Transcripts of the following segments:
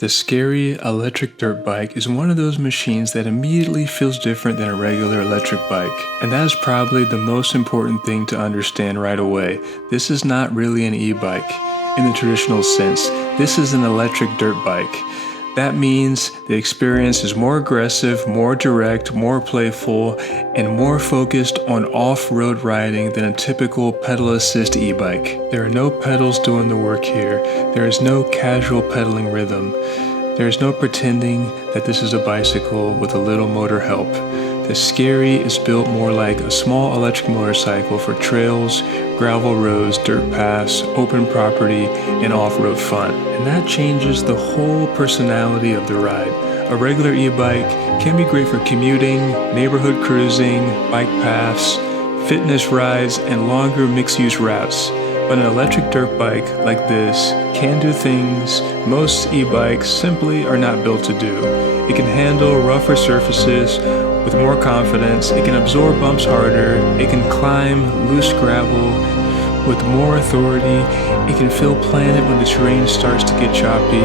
The Skeri Electric Dirt Bike is one of those machines that immediately feels different than a regular electric bike. And that is probably the most important thing to understand right away. This is not really an e-bike in the traditional sense. This is an electric dirt bike. That means the experience is more aggressive, more direct, more playful, and more focused on off-road riding than a typical pedal assist e-bike. There are no pedals doing the work here. There is no casual pedaling rhythm. There is no pretending that this is a bicycle with a little motor help. The Skeri is built more like a small electric motorcycle for trails, gravel roads, dirt paths, open property, and off-road fun. And that changes the whole personality of the ride. A regular e-bike can be great for commuting, neighborhood cruising, bike paths, fitness rides, and longer mixed-use routes. But an electric dirt bike like this can do things most e-bikes simply are not built to do. It can handle rougher surfaces with more confidence, it can absorb bumps harder, it can climb loose gravel with more authority, it can feel planted when the terrain starts to get choppy,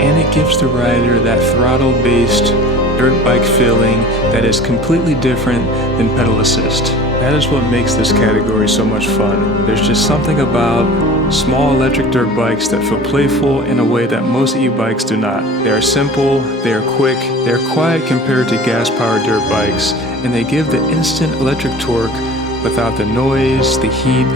and it gives the rider that throttle-based dirt bike feeling that is completely different than pedal assist. That is what makes this category so much fun. There's just something about small electric dirt bikes that feel playful in a way that most e-bikes do not. They are simple, they are quick, they are quiet compared to gas-powered dirt bikes, and they give the instant electric torque without the noise, the heat,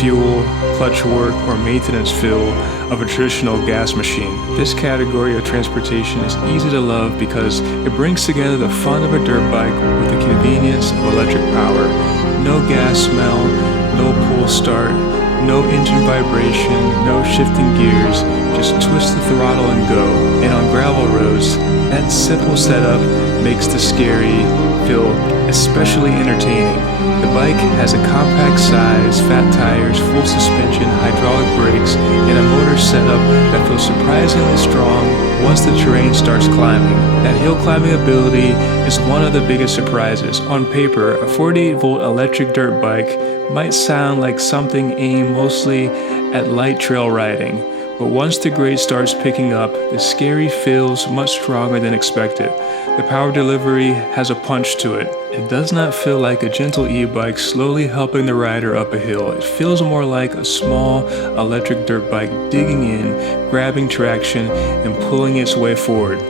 fuel, clutch work, or maintenance feel of a traditional gas machine. This category of transportation is easy to love because it brings together the fun of a dirt bike with the convenience of electric power. No gas smell, no pull start, no engine vibration, no shifting gears, just twist the throttle and go. And on gravel roads, that simple setup makes the Skeri feel especially entertaining. The bike has a compact size, fat tires, full suspension, hydraulic brakes, and a motor setup that feels surprisingly strong once the terrain starts climbing. That hill climbing ability is one of the biggest surprises. On paper, a 48-volt electric dirt bike might sound like something aimed mostly at light trail riding, but once the grade starts picking up, the Skeri feels much stronger than expected. The power delivery has a punch to it. It does not feel like a gentle e-bike slowly helping the rider up a hill. It feels more like a small electric dirt bike digging in, grabbing traction, and pulling its way forward.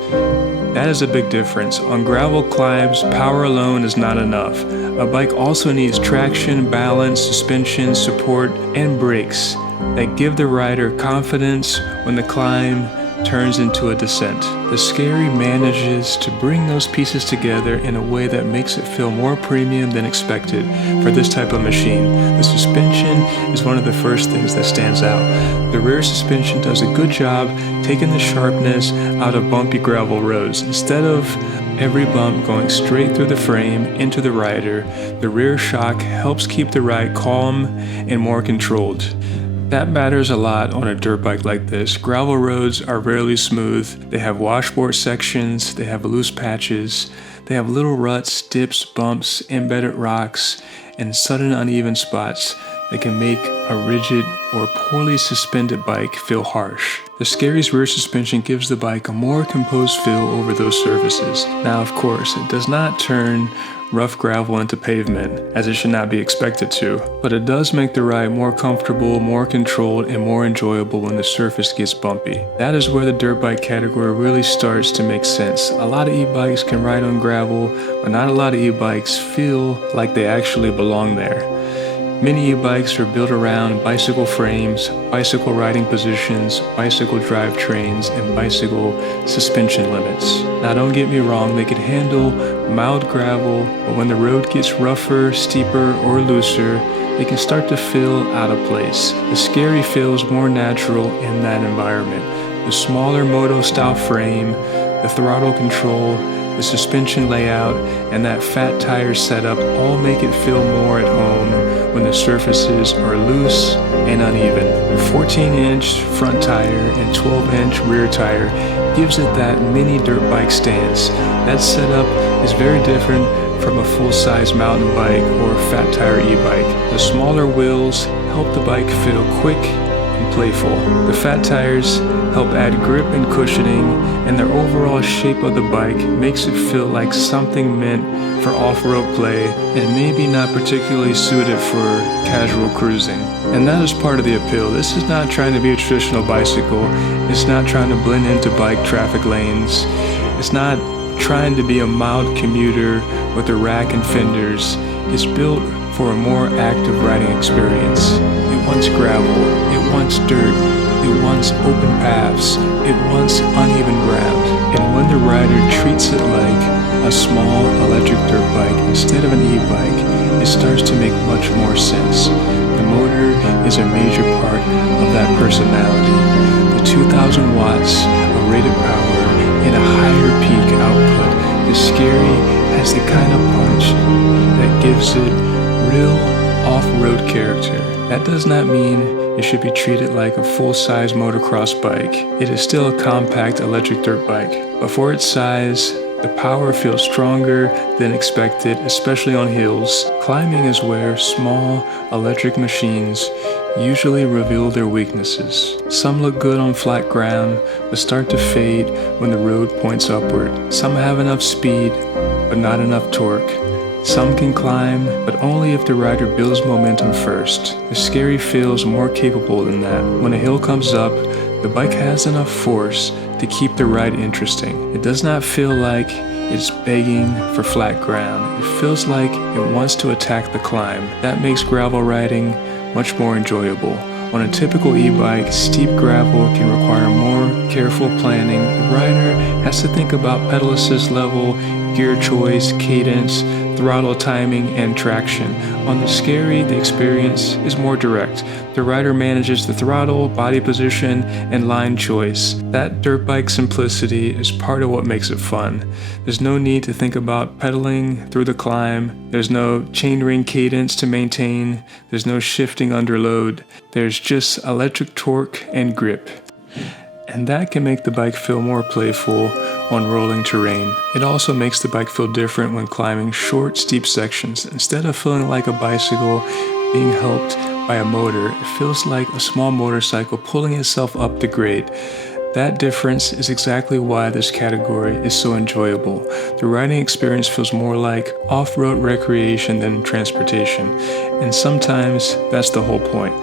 That is a big difference. On gravel climbs, power alone is not enough. A bike also needs traction, balance, suspension, support, and brakes that give the rider confidence when the climb turns into a descent. The Skeri manages to bring those pieces together in a way that makes it feel more premium than expected for this type of machine. The suspension is one of the first things that stands out. The rear suspension does a good job taking the sharpness out of bumpy gravel roads. Instead of every bump going straight through the frame into the rider, the rear shock helps keep the ride calm and more controlled. That matters a lot on a dirt bike like this. Gravel roads are rarely smooth. They have washboard sections, they have loose patches, they have little ruts, dips, bumps, embedded rocks, and sudden uneven spots that can make a rigid or poorly suspended bike feel harsh. The Skeri's rear suspension gives the bike a more composed feel over those surfaces. Now, of course, it does not turn rough gravel into pavement, as it should not be expected to, but it does make the ride more comfortable, more controlled, and more enjoyable when the surface gets bumpy. That is where the dirt bike category really starts to make sense. A lot of e-bikes can ride on gravel, but not a lot of e-bikes feel like they actually belong there. Many e-bikes are built around bicycle frames, bicycle riding positions, bicycle drivetrains, and bicycle suspension limits. Now don't get me wrong, they can handle mild gravel, but when the road gets rougher, steeper, or looser, they can start to feel out of place. The Skeri feels more natural in that environment. The smaller moto-style frame, the throttle control, the suspension layout, and that fat tire setup all make it feel more at home when the surfaces are loose and uneven. The 14-inch front tire and 12-inch rear tire gives it that mini dirt bike stance. That setup is very different from a full-size mountain bike or fat tire e-bike. The smaller wheels help the bike feel quick and Playful. The fat tires help add grip and cushioning, and their overall shape of the bike makes it feel like something meant for off-road play and maybe not particularly suited for casual cruising. And that is part of the appeal. This is not trying to be a traditional bicycle. It's not trying to blend into bike traffic lanes. It's not trying to be a mild commuter with a rack and fenders. It's built for a more active riding experience. It wants gravel, it wants dirt, it wants open paths, it wants uneven ground. And when the rider treats it like a small electric dirt bike instead of an e-bike, it starts to make much more sense. The motor is a major part of that personality. The 2,000 watts of rated power and a higher peak output. The Skeri has the kind of punch that gives it real off-road character. That does not mean it should be treated like a full-size motocross bike. It is still a compact electric dirt bike, but for its size, the power feels stronger than expected, especially on hills. Climbing is where small electric machines usually reveal their weaknesses. Some look good on flat ground, but start to fade when the road points upward. Some have enough speed, but not enough torque. Some can climb, but only if the rider builds momentum first. The Skeri feels more capable than that. When a hill comes up, the bike has enough force to keep the ride interesting. It does not feel like it's begging for flat ground. It feels like it wants to attack the climb. That makes gravel riding much more enjoyable. On a typical e-bike, steep gravel can require more careful planning. The rider has to think about pedal assist level, gear choice, cadence, throttle timing, and traction. On the Skeri, the experience is more direct. The rider manages the throttle, body position, and line choice. That dirt bike simplicity is part of what makes it fun. There's no need to think about pedaling through the climb. There's no chainring cadence to maintain. There's no shifting under load. There's just electric torque and grip. And that can make the bike feel more playful on rolling terrain. It also makes the bike feel different when climbing short, steep sections. Instead of feeling like a bicycle being helped by a motor, it feels like a small motorcycle pulling itself up the grade. That difference is exactly why this category is so enjoyable. The riding experience feels more like off-road recreation than transportation, and sometimes that's the whole point.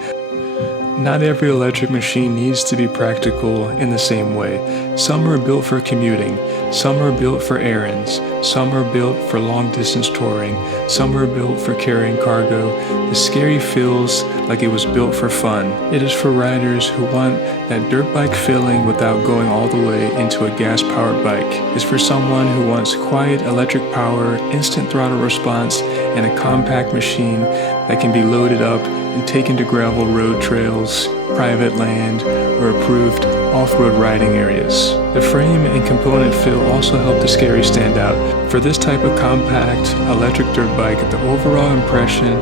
Not every electric machine needs to be practical in the same way. Some are built for commuting, some are built for errands, some are built for long-distance touring, some are built for carrying cargo. The Skeri feels like it was built for fun. It is for riders who want that dirt bike feeling without going all the way into a gas-powered bike. It's for someone who wants quiet electric power, instant throttle response, and a compact machine that can be loaded up and taken to gravel road trails, private land, or approved off-road riding areas. The frame and component feel also help the Skeri stand out. For this type of compact electric dirt bike, the overall impression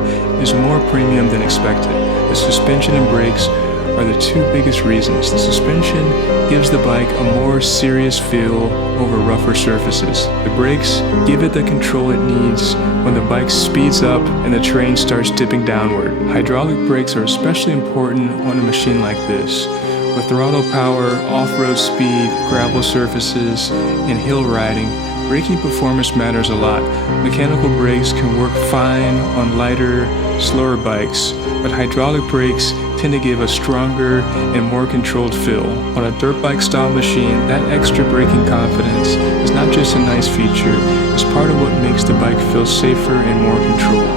is more premium than expected. The suspension and brakes are the two biggest reasons. The suspension gives the bike a more serious feel over rougher surfaces. The brakes give it the control it needs when the bike speeds up and the terrain starts dipping downward. Hydraulic brakes are especially important on a machine like this. With throttle power, off-road speed, gravel surfaces, and hill riding, braking performance matters a lot. Mechanical brakes can work fine on lighter, slower bikes, but hydraulic brakes tend to give a stronger and more controlled feel. On a dirt bike style machine, that extra braking confidence is not just a nice feature, it's part of what makes the bike feel safer and more controlled.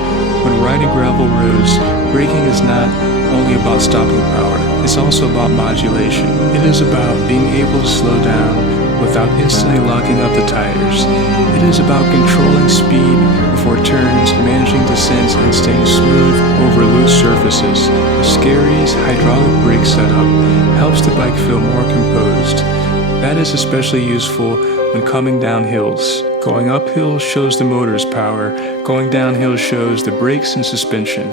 When riding gravel roads, braking is not only about stopping power, it's also about modulation. It is about being able to slow down without instantly locking up the tires. It is about controlling speed before turns, managing descents, and staying smooth over loose surfaces. The Skeri's hydraulic brake setup helps the bike feel more composed. That is especially useful when coming down hills. Going uphill shows the motor's power, going downhill shows the brakes and suspension.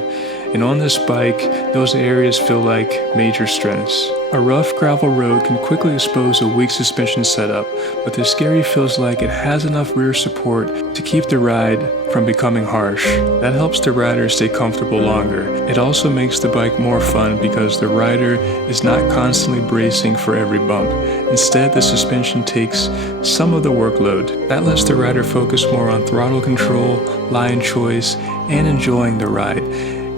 And on this bike, those areas feel like major strengths. A rough gravel road can quickly expose a weak suspension setup, but the Skeri feels like it has enough rear support to keep the ride from becoming harsh. That helps the rider stay comfortable longer. It also makes the bike more fun because the rider is not constantly bracing for every bump. Instead, the suspension takes some of the workload. That lets the rider focus more on throttle control, line choice, and enjoying the ride.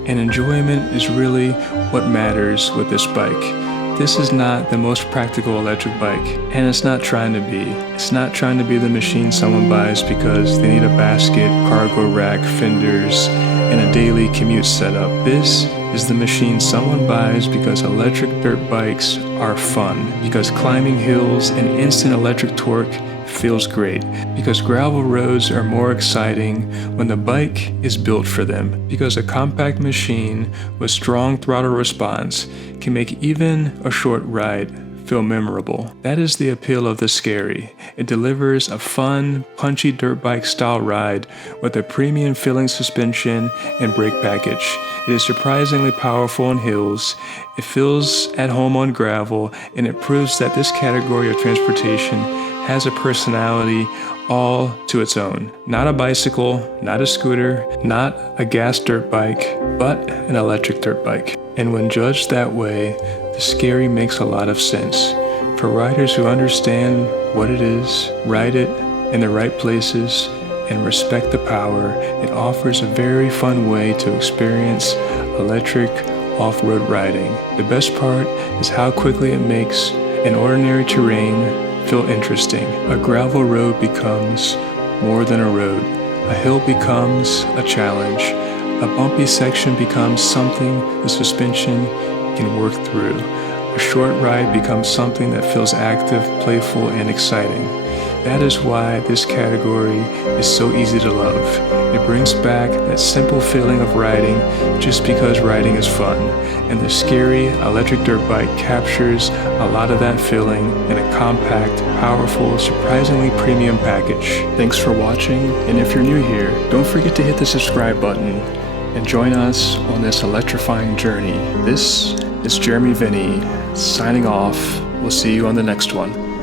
And enjoyment is really what matters with this bike. This is not the most practical electric bike, and it's not trying to be. It's not trying to be the machine someone buys because they need a basket, cargo rack, fenders, and a daily commute setup. This is the machine someone buys because electric dirt bikes are fun, because climbing hills and instant electric torque feels great, because gravel roads are more exciting when the bike is built for them, because a compact machine with strong throttle response can make even a short ride feel memorable. That is the appeal of the Skeri. It delivers a fun, punchy dirt bike style ride with a premium feeling suspension and brake package. It is surprisingly powerful on hills, it feels at home on gravel, and it proves that this category of transportation has a personality all to its own. Not a bicycle, not a scooter, not a gas dirt bike, but an electric dirt bike. And when judged that way, the Skeri makes a lot of sense. For riders who understand what it is, ride it in the right places, and respect the power, it offers a very fun way to experience electric off-road riding. The best part is how quickly it makes an ordinary terrain feel interesting. A gravel road becomes more than a road. A hill becomes a challenge. A bumpy section becomes something the suspension can work through. A short ride becomes something that feels active, playful, and exciting. That is why this category is so easy to love. It brings back that simple feeling of riding just because riding is fun. And the Skeri Electric Dirt Bike captures a lot of that feeling in a compact, powerful, surprisingly premium package. Thanks for watching, and if you're new here, don't forget to hit the subscribe button and join us on this electrifying journey. This is Jeremy Vinny signing off. We'll see you on the next one.